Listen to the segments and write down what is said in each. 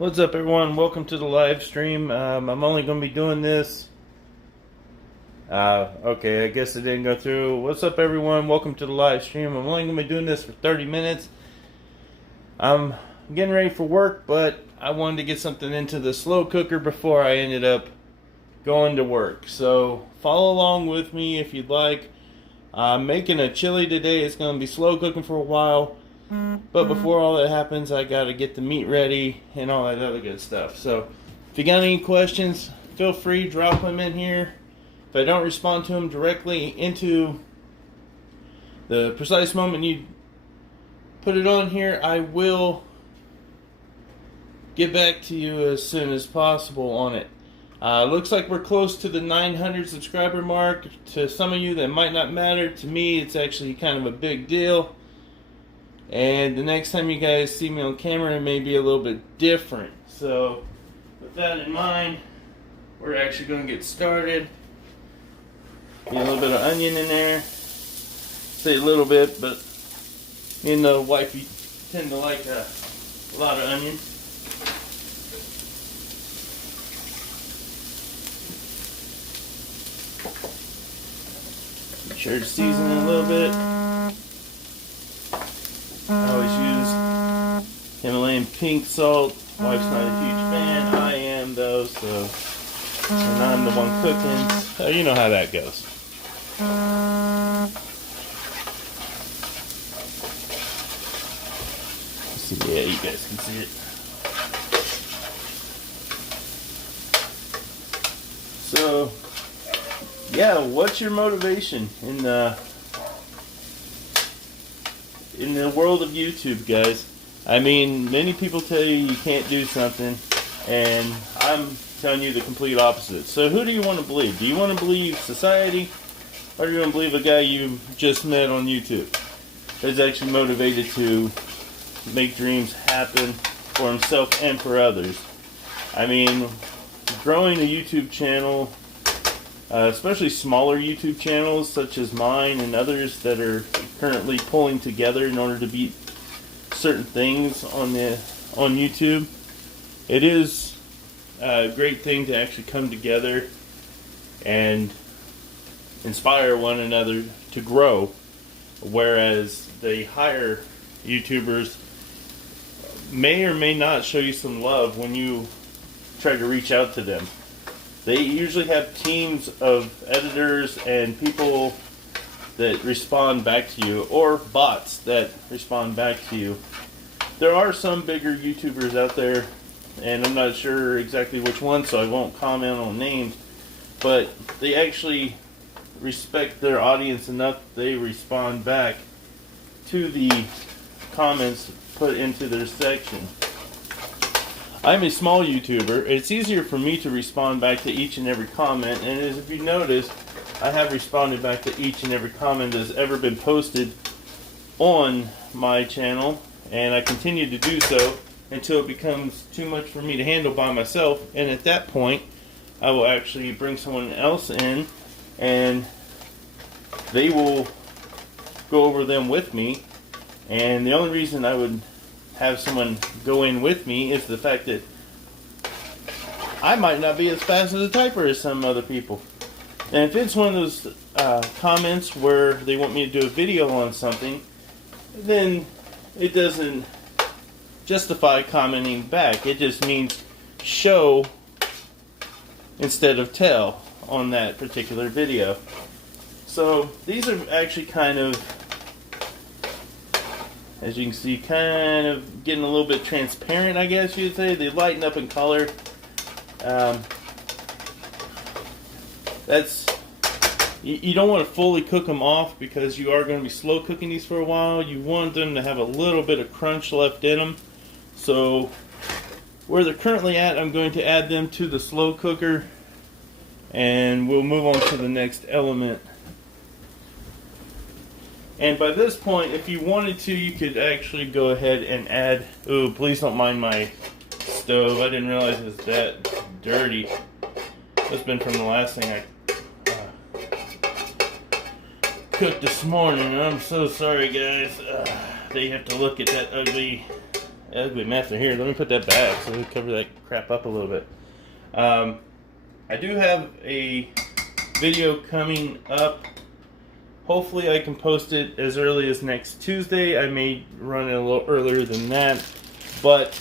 What's up, everyone? Welcome to the live stream. I'm only going to be doing this. Okay, I guess it didn't go through. What's up, everyone? Welcome to the live stream. I'm only going to be doing this for 30 minutes. I'm getting ready for work, but I wanted to get something into the slow cooker before I ended up going to work. So follow along with me if you'd like. I'm making a chili today. It's going to be slow cooking for a while. But before all that happens, I got to get the meat ready and all that other good stuff. So if you got any questions, feel free, drop them in here. If I don't respond to them directly into the precise moment you put it on here, I will get back to you as soon as possible on it. Looks like we're close to the 900 subscriber mark. To some of you, that might not matter. To me, it's actually kind of a big deal. And the next time you guys see me on camera, it may be a little bit different. So, with that in mind, we're actually going to get started. Get a little bit of onion in there. Say a little bit, but me and the wifey tend to like a lot of onion. Be sure to season it a little bit. I always use Himalayan pink salt. Wife's not a huge fan. I am, though, so. And I'm the one cooking. So you know how that goes. See, yeah, you guys can see it. So, yeah, what's your motivation in the world of YouTube, guys? I mean, many people tell you can't do something, and I'm telling you the complete opposite. So who do you want to believe? Do you want to believe society, or do you want to believe a guy you just met on YouTube that's actually motivated to make dreams happen for himself and for others? I mean, growing a YouTube channel, especially smaller YouTube channels such as mine and others that are currently pulling together in order to beat certain things on YouTube, it is a great thing to actually come together and inspire one another to grow, whereas the higher YouTubers may or may not show you some love when you try to reach out to them. They usually have teams of editors and people that respond back to you, or bots that respond back to you. There are some bigger YouTubers out there, and I'm not sure exactly which one, so I won't comment on names, but they actually respect their audience enough that they respond back to the comments put into their section. I'm a small YouTuber. It's easier for me to respond back to each and every comment, and as if you notice, I have responded back to each and every comment that's ever been posted on my channel, and I continue to do so until it becomes too much for me to handle by myself, and at that point, I will actually bring someone else in, and they will go over them with me. And the only reason I would have someone go in with me is the fact that I might not be as fast as a typer as some other people. And if it's one of those comments where they want me to do a video on something, then it doesn't justify commenting back. It just means show instead of tell on that particular video. So these are actually kind of, as you can see, kind of getting a little bit transparent, I guess you'd say. They lighten up in color. You don't want to fully cook them off because you are going to be slow cooking these for a while. You want them to have a little bit of crunch left in them. So where they're currently at, I'm going to add them to the slow cooker, and we'll move on to the next element. And by this point, if you wanted to, you could actually go ahead and add... Ooh, please don't mind my stove. I didn't realize it was that dirty. That's been from the last thing I cooked this morning. I'm so sorry, guys. They have to look at that ugly ugly mess in here. Let me put that back so we cover that crap up a little bit. I do have a video coming up. Hopefully I can post it as early as next Tuesday. I may run it a little earlier than that. But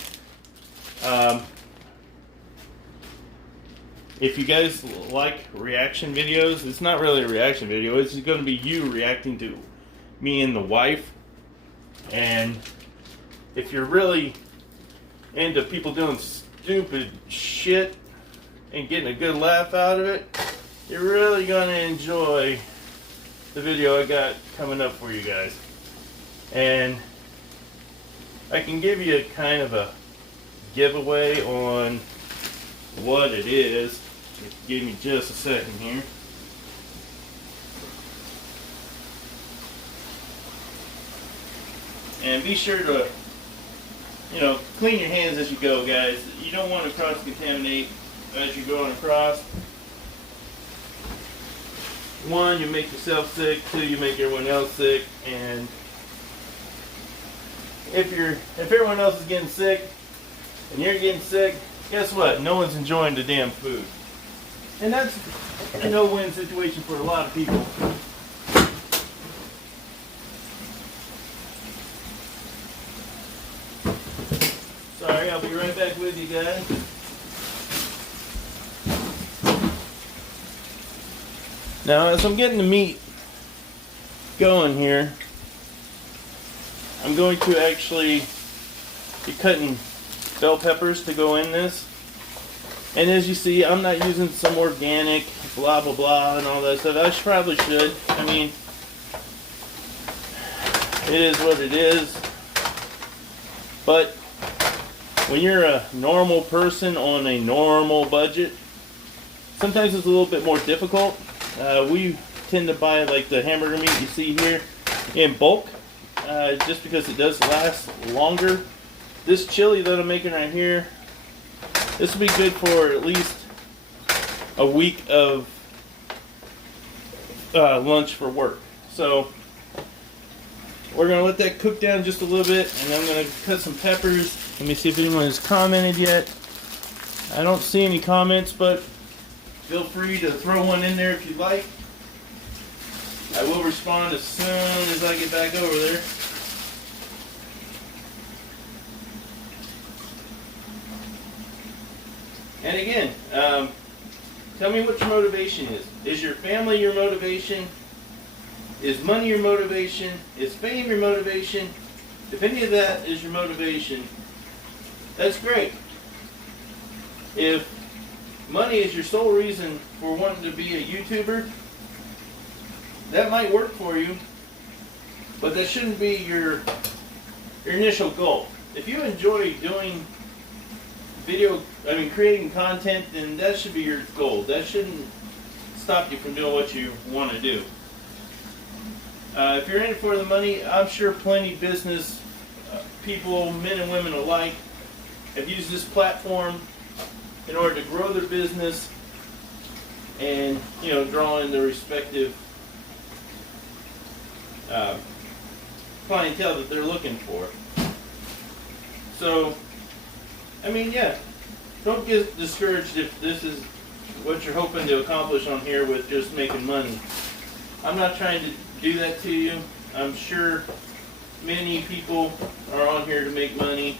if you guys like reaction videos, it's not really a reaction video. It's going to be you reacting to me and the wife. And if you're really into people doing stupid shit and getting a good laugh out of it, you're really going to enjoy the video I got coming up for you guys. And I can give you kind of a giveaway on what it is. If you give me just a second here. And be sure to, clean your hands as you go, guys. You don't want to cross-contaminate as you're going across. One, you make yourself sick. Two, you make everyone else sick. And if everyone else is getting sick and you're getting sick, guess what? No one's enjoying the damn food. And that's a no-win situation for a lot of people. Sorry, I'll be right back with you guys. Now, as I'm getting the meat going here, I'm going to actually be cutting bell peppers to go in this. And as you see, I'm not using some organic blah blah blah and all that stuff. I probably should. I mean, it is what it is. But when you're a normal person on a normal budget, sometimes it's a little bit more difficult. We tend to buy like the hamburger meat you see here in bulk, just because it does last longer. This chili that I'm making right here, this will be good for at least a week of lunch for work. So we're going to let that cook down just a little bit, and I'm going to cut some peppers. Let me see if anyone has commented yet. I don't see any comments, but feel free to throw one in there if you'd like. I will respond as soon as I get back over there. And again, tell me what your motivation is. Is your family your motivation? Is money your motivation? Is fame your motivation? If any of that is your motivation, that's great. If money is your sole reason for wanting to be a YouTuber, that might work for you, but that shouldn't be your initial goal. If you enjoy doing creating content, then that should be your goal. That shouldn't stop you from doing what you want to do. If you're in it for the money, I'm sure plenty of business people, men and women alike, have used this platform in order to grow their business and, draw in their respective clientele that they're looking for. So, don't get discouraged if this is what you're hoping to accomplish on here with just making money. I'm not trying to do that to you. I'm sure many people are on here to make money.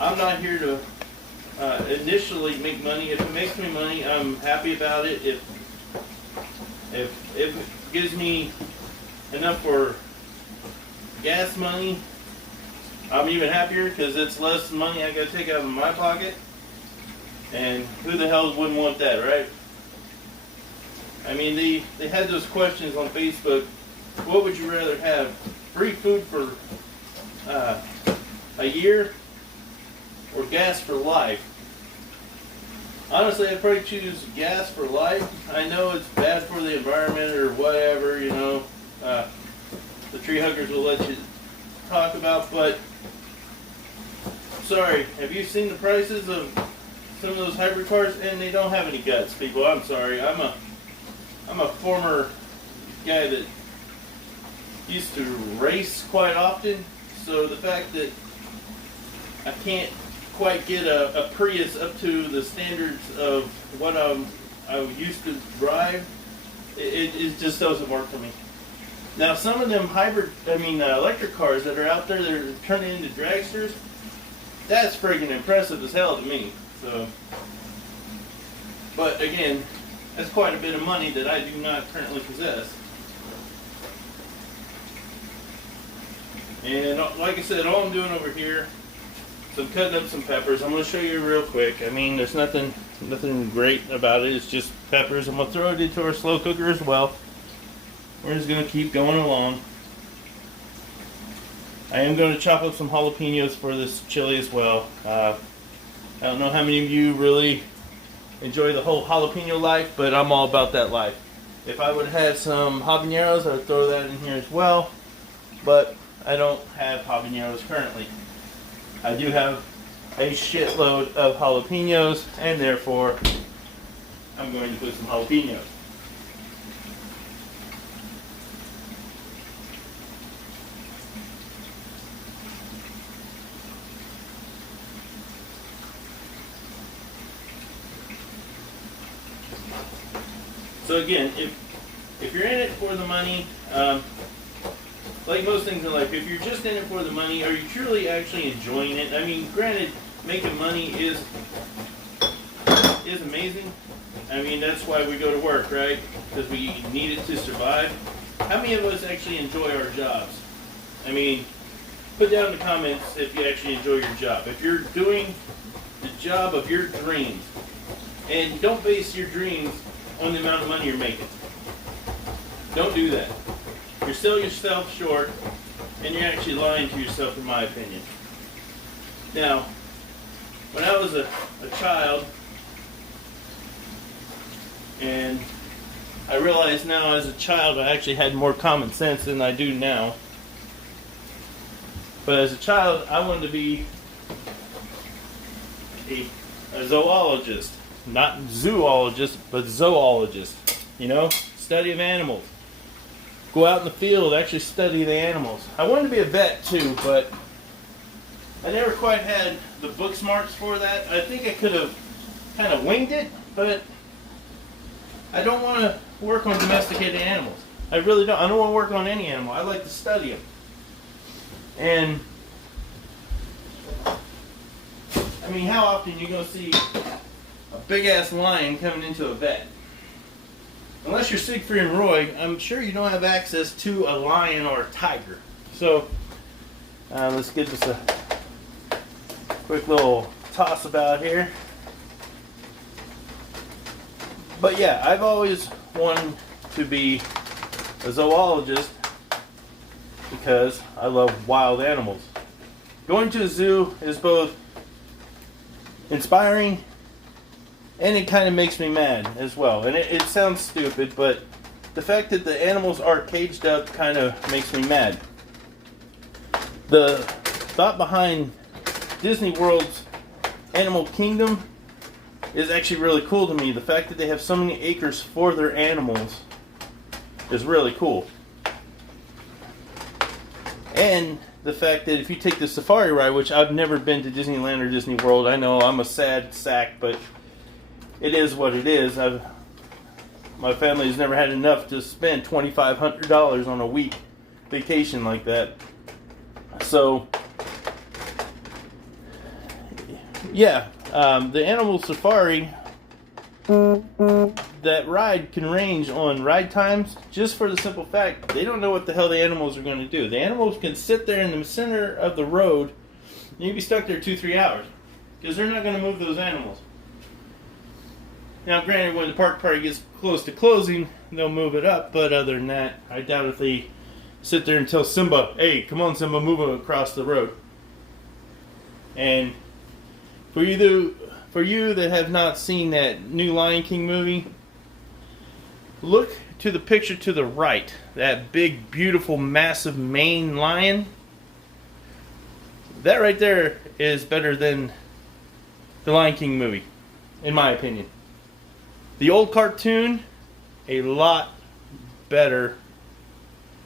I'm not here to initially make money. If it makes me money, I'm happy about it. If it gives me enough for gas money, I'm even happier, because it's less money I gotta take out of my pocket. And who the hell wouldn't want that, right? They had those questions on Facebook. What would you rather have? Free food for a year or gas for life? Honestly, I'd probably choose gas for life. I know it's bad for the environment or whatever, the tree huggers will let you talk about, but sorry, have you seen the prices of some of those hybrid cars? And they don't have any guts, people. I'm sorry. I'm a former guy that used to race quite often, so the fact that I can't quite get a Prius up to the standards of what I used to drive. It just doesn't work for me. Now, some of them electric cars that are out there that are turning into dragsters, that's friggin' impressive as hell to me. So, but again, that's quite a bit of money that I do not currently possess. And like I said, all I'm doing over here, so I'm cutting up some peppers. I'm going to show you real quick. I mean, there's nothing great about it. It's just peppers. I'm going to throw it into our slow cooker as well. We're just going to keep going along. I am going to chop up some jalapenos for this chili as well. I don't know how many of you really enjoy the whole jalapeno life, but I'm all about that life. If I would have had some habaneros, I would throw that in here as well. But I don't have habaneros currently. I do have a shitload of jalapenos, and therefore I'm going to put some jalapenos. So again, if you're in it for the money, like most things in life, if you're just in it for the money, are you truly actually enjoying it? I mean, granted, making money is amazing. I mean, that's why we go to work, right? Because we need it to survive. How many of us actually enjoy our jobs? I mean, put down in the comments if you actually enjoy your job. If you're doing the job of your dreams, and don't base your dreams on the amount of money you're making. Don't do that. You're selling yourself short, and you're actually lying to yourself, in my opinion. Now, when I was a child, and I realize now as a child I actually had more common sense than I do now. But as a child, I wanted to be a zoologist. Not zoologist, but zoologist. You know, study of animals. Go out in the field, actually study the animals. I wanted to be a vet too, but I never quite had the book smarts for that. I think I could have kind of winged it, but I don't want to work on domesticated animals. I really don't. I don't want to work on any animal. I like to study them. And I mean, how often you go see a big-ass lion coming into a vet? Unless you're Siegfried and Roy, I'm sure you don't have access to a lion or a tiger. So, let's give this a quick little toss about here. But yeah, I've always wanted to be a zoologist because I love wild animals. Going to a zoo is both inspiring and it kind of makes me mad as well. And it sounds stupid, but the fact that the animals are caged up kind of makes me mad. The thought behind Disney World's Animal Kingdom is actually really cool to me. The fact that they have so many acres for their animals is really cool. And the fact that if you take the safari ride, which I've never been to Disneyland or Disney World, I know I'm a sad sack, but it is what it is. My family has never had enough to spend $2,500 on a week vacation like that. So, yeah, the Animal Safari, that ride can range on ride times just for the simple fact they don't know what the hell the animals are going to do. The animals can sit there in the center of the road and you'll be stuck there 2-3 hours because they're not going to move those animals. Now, granted, when the park party gets close to closing, they'll move it up, but other than that, I doubt if they sit there and tell Simba, hey, come on, Simba, move across the road. And for you that have not seen that new Lion King movie, look to the picture to the right. That big, beautiful, massive mane lion. That right there is better than the Lion King movie, in my opinion. The old cartoon, a lot better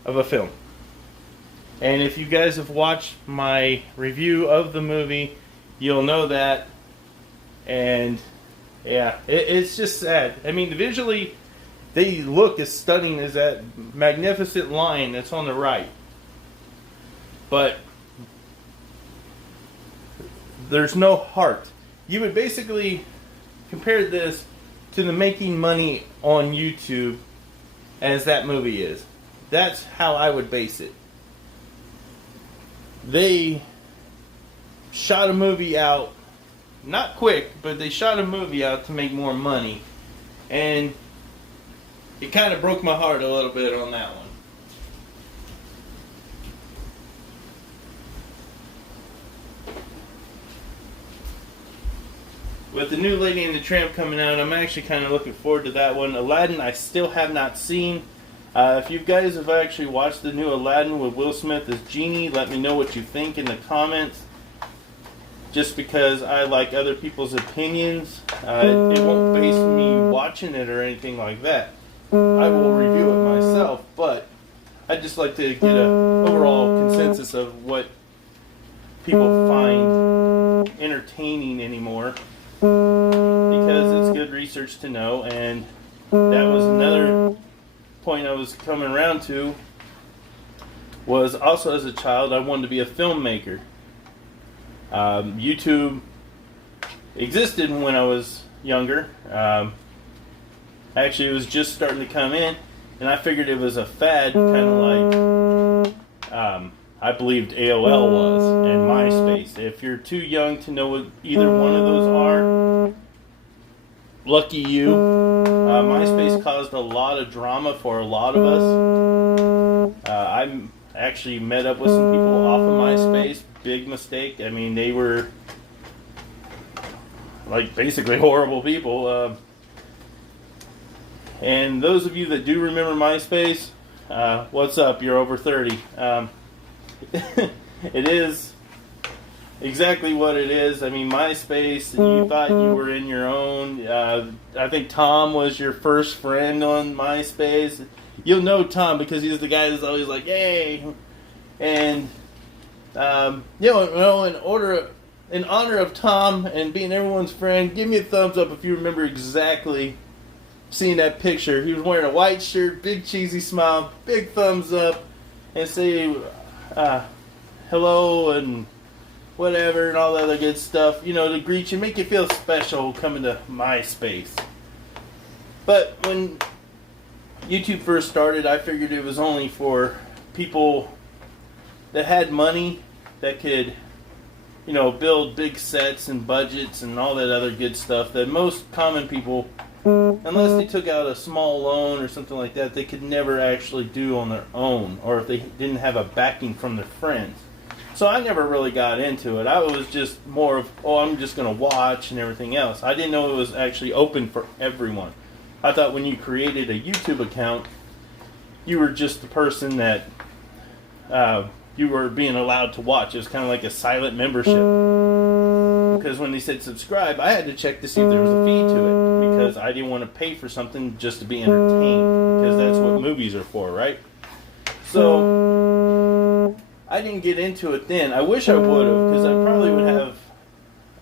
of a film. And if you guys have watched my review of the movie, you'll know that. And yeah, it's just sad. I mean, visually, they look as stunning as that magnificent lion that's on the right. But there's no heart. You would basically compare this to the making money on YouTube as that movie is. That's how I would base it. They shot a movie out, not quick, but they shot a movie out to make more money. And it kind of broke my heart a little bit on that one. With the new Lady and the Tramp coming out, I'm actually kind of looking forward to that one. Aladdin, I still have not seen. If you guys have actually watched the new Aladdin with Will Smith as Genie, let me know what you think in the comments. Just because I like other people's opinions, it won't base me watching it or anything like that. I will review it myself, but I'd just like to get an overall consensus of what people find entertaining anymore. Because it's good research to know, and that was another point I was coming around to, was also as a child I wanted to be a filmmaker. YouTube existed when I was younger. Actually, it was just starting to come in, and I figured it was a fad, kind of like I believed AOL was, and MySpace. If you're too young to know what either one of those are, lucky you. MySpace caused a lot of drama for a lot of us. I actually met up with some people off of MySpace. Big mistake. I mean, they were like basically horrible people. And those of you that do remember MySpace, what's up? You're over 30. It is exactly what it is. I mean, MySpace, you thought you were in your own. I think Tom was your first friend on MySpace. You'll know Tom because he's the guy that's always like, "Yay!" And in honor of Tom and being everyone's friend, give me a thumbs up if you remember exactly seeing that picture. He was wearing a white shirt, big cheesy smile, big thumbs up, and say hello and whatever and all that other good stuff, to greet you, make you feel special coming to MySpace. But when YouTube first started, I figured it was only for people that had money that could, build big sets and budgets and all that other good stuff that most common people, unless they took out a small loan or something like that, they could never actually do on their own, or if they didn't have a backing from their friends. So I never really got into it. I was just more of, I'm just going to watch and everything else. I didn't know it was actually open for everyone. I thought when you created a YouTube account, you were just the person that you were being allowed to watch. It was kind of like a silent membership. Because when they said subscribe, I had to check to see if there was a fee to it. Because I didn't want to pay for something just to be entertained. Because that's what movies are for, right? So I didn't get into it then. I wish I would have, because I probably would have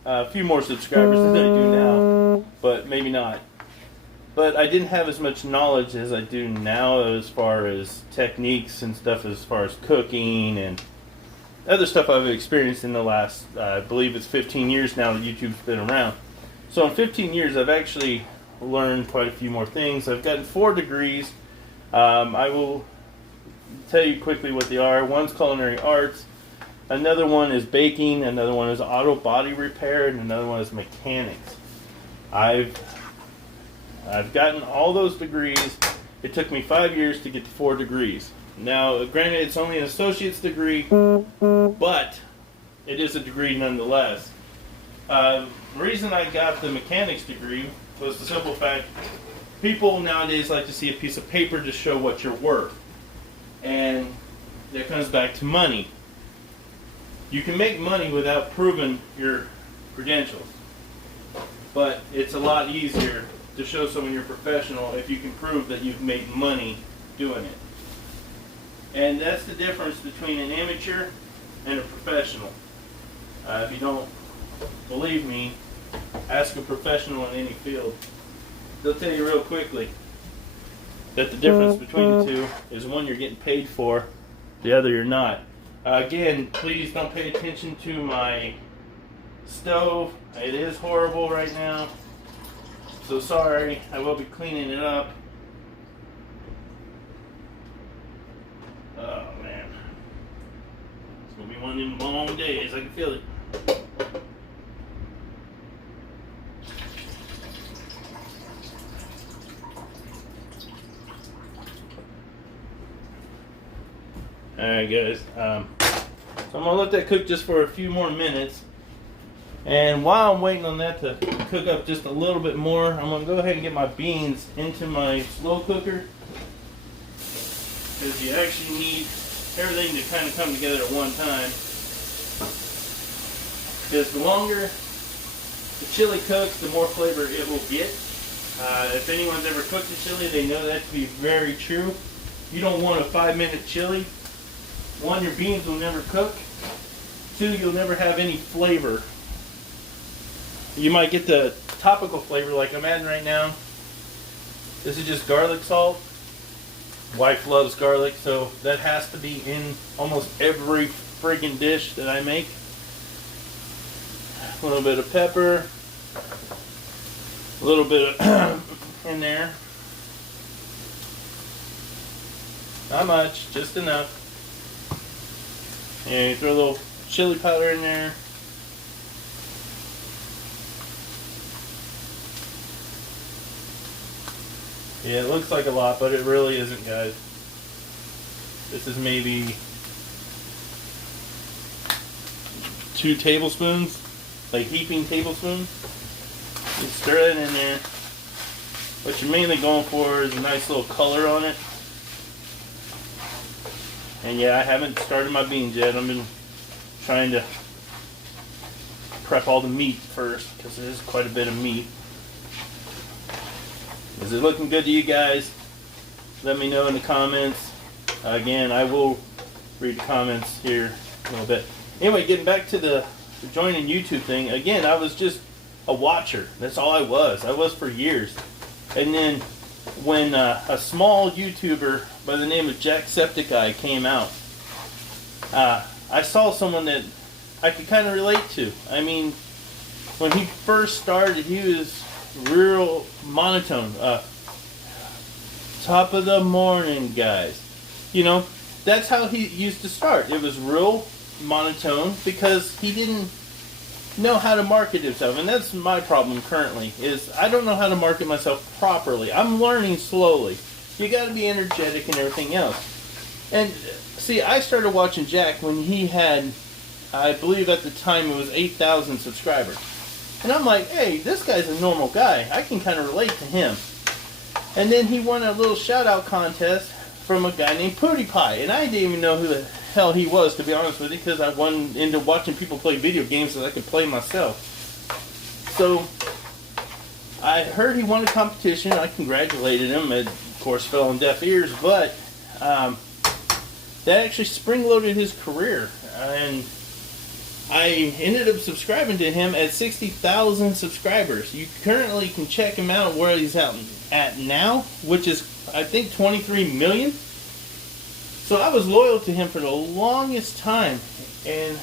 a few more subscribers than I do now. But maybe not. But I didn't have as much knowledge as I do now as far as techniques and stuff, as far as cooking and other stuff I've experienced in the last, I believe it's 15 years now that YouTube's been around. So in 15 years, I've actually learned quite a few more things. I've gotten 4 degrees. I will tell you quickly what they are. One's culinary arts. Another one is baking. Another one is auto body repair. And another one is mechanics. I've gotten all those degrees. It took me 5 years to get to 4 degrees. Now, granted, it's only an associate's degree, but it is a degree nonetheless. The reason I got the mechanics degree was the simple fact people nowadays like to see a piece of paper to show what you're worth. And that comes back to money. You can make money without proving your credentials. But it's a lot easier to show someone you're professional if you can prove that you've made money doing it. And that's the difference between an amateur and a professional. If you don't believe me, ask a professional in any field. They'll tell you real quickly that the difference between the two is one you're getting paid for, the other you're not. Again, please don't pay attention to my stove. It is horrible right now. So sorry, I will be cleaning it up. Oh man. It's gonna be one of them long days, I can feel it. Alright guys, so I'm going to let that cook just for a few more minutes. And while I'm waiting on that to cook up just a little bit more, I'm going to go ahead and get my beans into my slow cooker. Because you actually need everything to kind of come together at one time. Because the longer the chili cooks, the more flavor it will get. If anyone's ever cooked a chili, they know that to be very true. You don't want a 5-minute chili. One, your beans will never cook. Two, you'll never have any flavor. You might get the topical flavor like I'm adding right now. This is just garlic salt. Wife loves garlic, so that has to be in almost every friggin' dish that I make. A little bit of pepper. A little bit of in there. Not much, just enough. And you throw a little chili powder in there. Yeah, it looks like a lot, but it really isn't, guys. This is maybe 2 tablespoons, like heaping tablespoons. You stir it in there. What you're mainly going for is a nice little color on it. And yeah, I haven't started my beans yet. I've been trying to prep all the meat first because there's quite a bit of meat. Is it looking good to you guys? Let me know in the comments. Again, I will read the comments here a little bit. Anyway, getting back to the joining YouTube thing. Again, I was just a watcher. That's all I was. I was for years. And then when a small YouTuber by the name of Jacksepticeye came out, I saw someone that I could kind of relate to. I mean, when he first started, he was real monotone. Top of the morning, guys. You know, that's how he used to start. It was real monotone because he didn't know how to market himself. And that's my problem currently, is I don't know how to market myself properly. I'm learning slowly. You got to be energetic and everything else. And see, I started watching Jack when he had, I believe at the time it was 8,000 subscribers. And I'm like, hey, this guy's a normal guy. I can kind of relate to him. And then he won a little shout-out contest from a guy named PewDiePie. And I didn't even know who the hell he was, to be honest with you, because I went into watching people play video games so I could play myself. So I heard he won a competition. I congratulated him. It, of course, fell on deaf ears, but that actually spring-loaded his career. And I ended up subscribing to him at 60,000 subscribers. You currently can check him out where he's at now, which is, I think, 23 million. So I was loyal to him for the longest time, and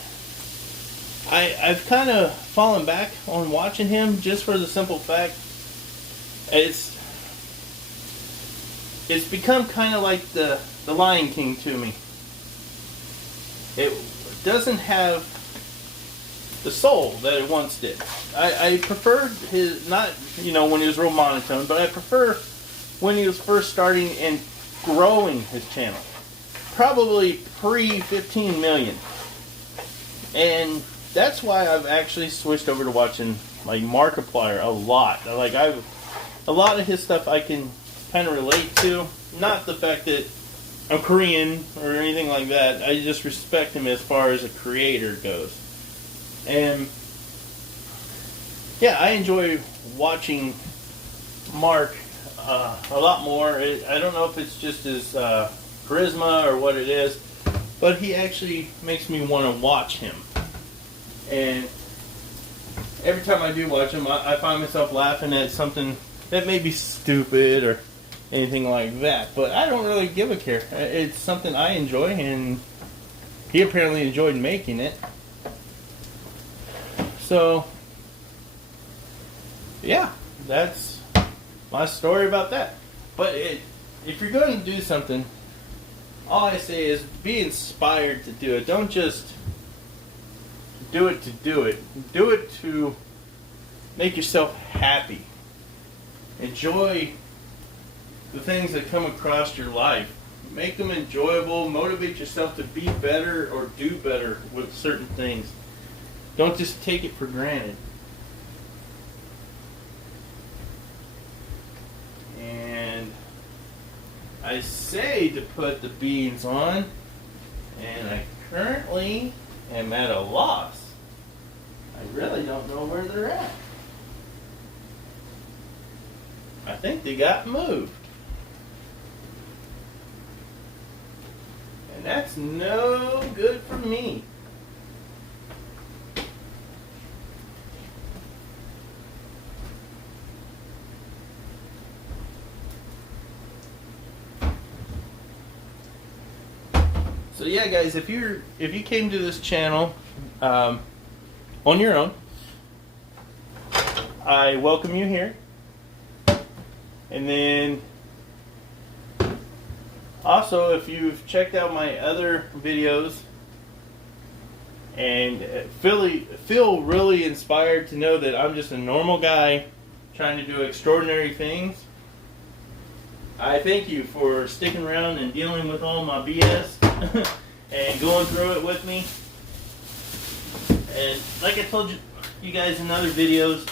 I've kind of fallen back on watching him just for the simple fact it's become kind of like the Lion King to me. It doesn't have the soul that it once did. I preferred his, not, you know, when he was real monotone, but I prefer when he was first starting and growing his channel. Probably pre-15 million. And that's why I've actually switched over to watching like Markiplier a lot. Like a lot of his stuff I can kind of relate to. Not the fact that I'm Korean or anything like that. I just respect him as far as a creator goes. And yeah, I enjoy watching Mark a lot more. I don't know if it's just his charisma or what it is, but he actually makes me want to watch him. And every time I do watch them, I find myself laughing at something that may be stupid or anything like that. But I don't really give a care. It's something I enjoy, and he apparently enjoyed making it. So, yeah, that's my story about that. But if you're going to do something, all I say is be inspired to do it. Don't just do it to do it. Do it to make yourself happy. Enjoy the things that come across your life. Make them enjoyable. Motivate yourself to be better or do better with certain things. Don't just take it for granted. And I say to put the beans on, and I currently am at a loss. I really don't know where they're at. I think they got moved. And that's no good for me. So yeah, guys, if you came to this channel on your own, I welcome you here. And then also, if you've checked out my other videos and feel really inspired to know that I'm just a normal guy trying to do extraordinary things, I thank you for sticking around and dealing with all my BS and going through it with me. And like I told you guys in other videos,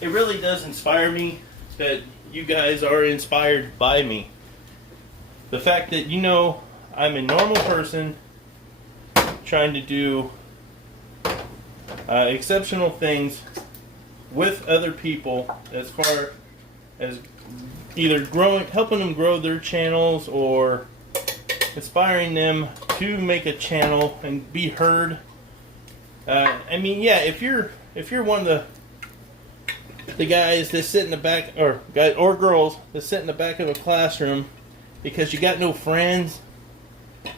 it really does inspire me that you guys are inspired by me. The fact that I'm a normal person trying to do exceptional things with other people as far as either helping them grow their channels or inspiring them to make a channel and be heard. I mean, yeah, if you're one of the guys that sit in the back, or guys or girls that sit in the back of a classroom because you got no friends,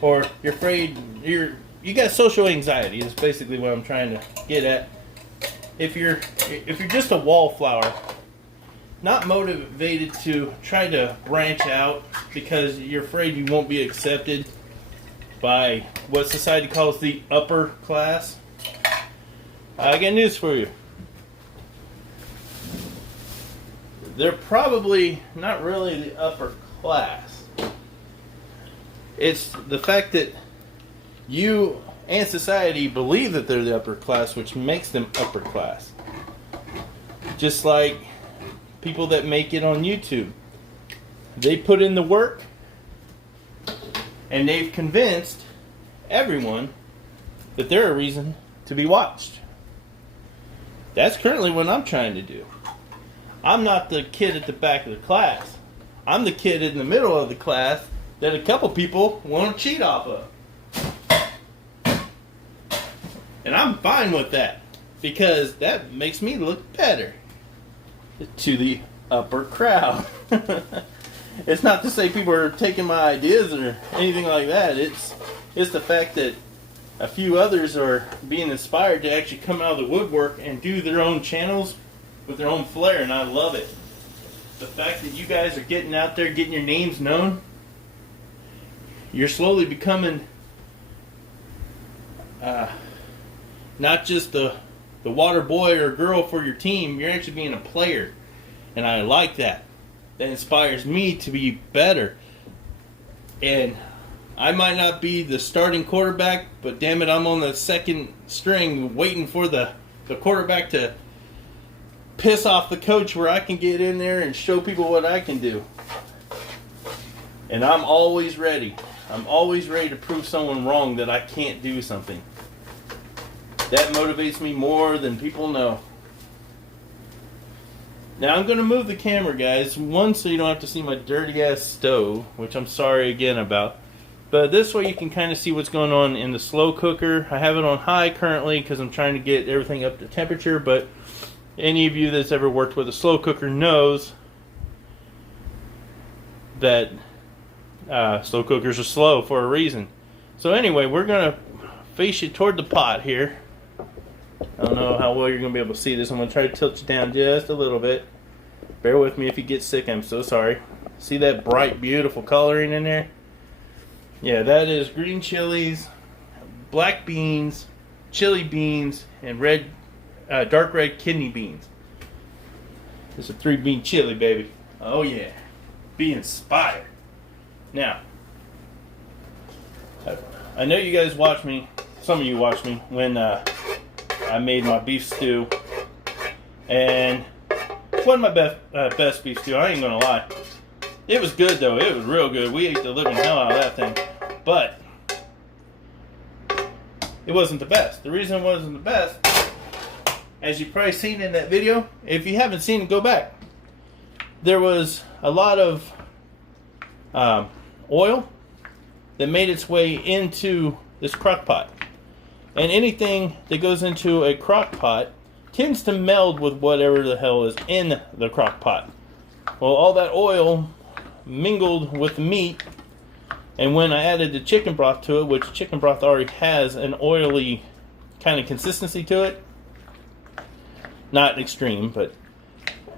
or you're afraid, you got social anxiety is basically what I'm trying to get at. If you're just a wallflower, not motivated to try to branch out because you're afraid you won't be accepted by what society calls the upper class, I got news for you. They're probably not really the upper class. It's the fact that you and society believe that they're the upper class, which makes them upper class. Just like people that make it on YouTube. They put in the work, and they've convinced everyone that they're a reason to be watched. That's currently what I'm trying to do. I'm not the kid at the back of the class. I'm the kid in the middle of the class that a couple people want to cheat off of. And I'm fine with that, because that makes me look better to the upper crowd. It's not to say people are taking my ideas or anything like that. It's the fact that a few others are being inspired to actually come out of the woodwork and do their own channels with their own flair, and I love it. The fact that you guys are getting out there, getting your names known, you're slowly becoming not just the water boy or girl for your team. You're actually being a player, and I like that. That inspires me to be better. And I might not be the starting quarterback, but damn it, I'm on the second string waiting for the quarterback to piss off the coach where I can get in there and show people what I can do. And I'm always ready. I'm always ready to prove someone wrong that I can't do something. That motivates me more than people know. Now I'm going to move the camera, guys. One, so you don't have to see my dirty ass stove, which I'm sorry again about. But this way you can kind of see what's going on in the slow cooker. I have it on high currently because I'm trying to get everything up to temperature, but any of you that's ever worked with a slow cooker knows that slow cookers are slow for a reason. So anyway, we're going to face you toward the pot here. I don't know how well you're going to be able to see this. I'm going to try to tilt you down just a little bit. Bear with me if you get sick, I'm so sorry. See that bright, beautiful coloring in there? Yeah, that is green chilies, black beans, chili beans, and dark red kidney beans. It's a 3-bean chili, baby. Oh yeah, be inspired. Now, I know you guys watch me. Some of you watch me when I made my beef stew, and it wasn't my best beef stew. I ain't gonna lie. It was good though. It was real good. We ate the living hell out of that thing. But it wasn't the best. The reason it wasn't the best, as you've probably seen in that video, if you haven't seen it, go back. There was a lot of oil that made its way into this crock pot. And anything that goes into a crock pot tends to meld with whatever the hell is in the crock pot. Well, all that oil mingled with the meat, and when I added the chicken broth to it, which chicken broth already has an oily kind of consistency to it, not extreme, but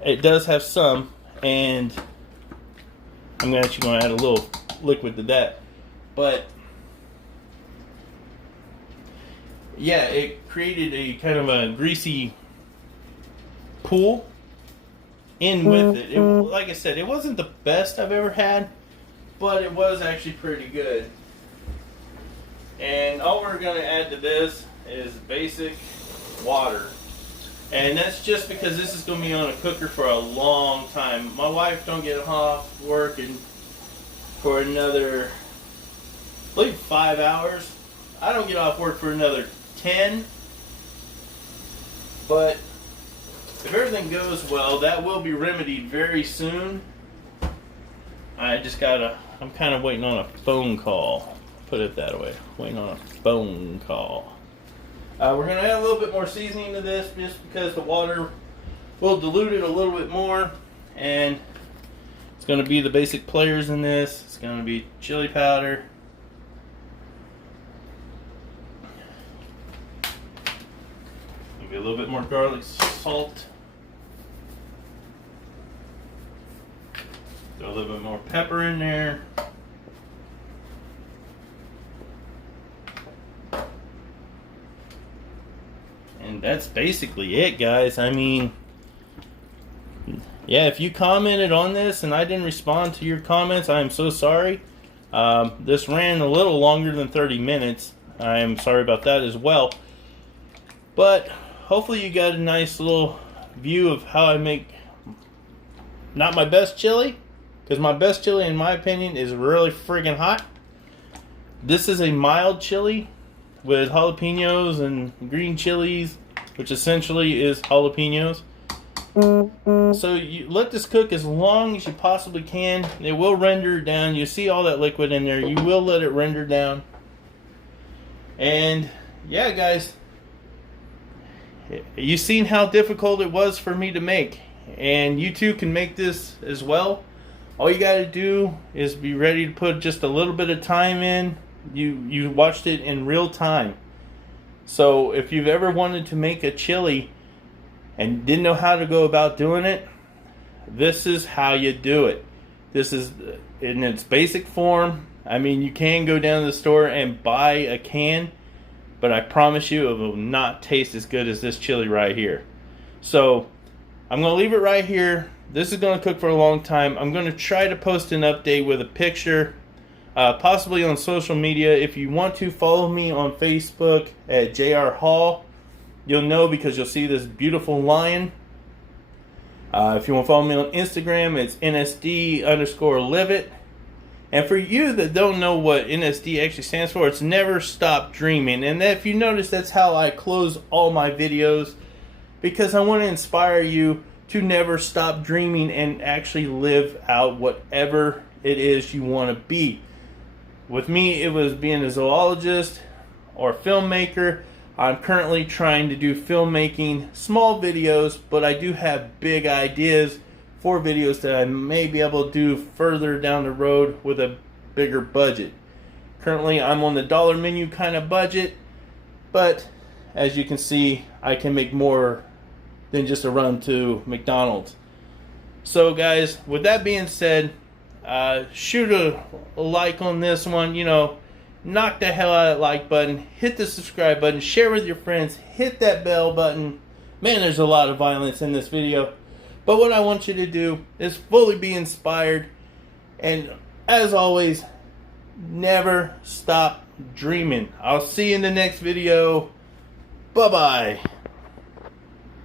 it does have some, and I'm actually going to add a little liquid to that. But yeah, it created a kind of a greasy pool in with it. Like I said, it wasn't the best I've ever had, but it was actually pretty good. And all we're going to add to this is basic water. And that's just because this is going to be on a cooker for a long time. My wife don't get off work for another, I believe, 5 hours. I don't get off work for another 10. But if everything goes well, that will be remedied very soon. I'm kind of waiting on a phone call. Put it that way. Waiting on a phone call. We're going to add a little bit more seasoning to this just because the water will dilute it a little bit more. And it's going to be the basic players in this. It's going to be chili powder, maybe a little bit more garlic salt, throw a little bit more pepper in there. And that's basically it, guys. I mean, yeah, if you commented on this and I didn't respond to your comments, I am so sorry. This ran a little longer than 30 minutes. I am sorry about that as well. But hopefully you got a nice little view of how I make not my best chili, because my best chili, in my opinion, is really friggin' hot. This is a mild chili with jalapenos and green chilies, which essentially is jalapenos. So you let this cook as long as you possibly can. It will render down. You see all that liquid in there. You will let it render down. And yeah, guys, you've seen how difficult it was for me to make, and you too can make this as well. All you got to do is be ready to put just a little bit of time in. You watched it in real time. So if you've ever wanted to make a chili and didn't know how to go about doing it, this is how you do it. This is in its basic form. I mean, you can go down to the store and buy a can, but I promise you it will not taste as good as this chili right here. So I'm going to leave it right here. This is going to cook for a long time. I'm going to try to post an update with a picture, possibly on social media. If you want to follow me on Facebook at JR Hall, you'll know because you'll see this beautiful lion. If you want to follow me on Instagram, it's NSD_live-it. And for you that don't know what NSD actually stands for, it's Never Stop Dreaming. And if you notice, that's how I close all my videos, because I want to inspire you to never stop dreaming and actually live out whatever it is you want to be. With me, it was being a zoologist or filmmaker. I'm currently trying to do filmmaking, small videos, but I do have big ideas for videos that I may be able to do further down the road with a bigger budget. Currently, I'm on the dollar menu kind of budget, but as you can see, I can make more than just a run to McDonald's. So guys, with that being said, shoot a like on this one. You know, knock the hell out of that like button, hit the subscribe button, share with your friends, hit that bell button. Man, there's a lot of violence in this video. But what I want you to do is fully be inspired. And as always, never stop dreaming. I'll see you in the next video. Bye-bye.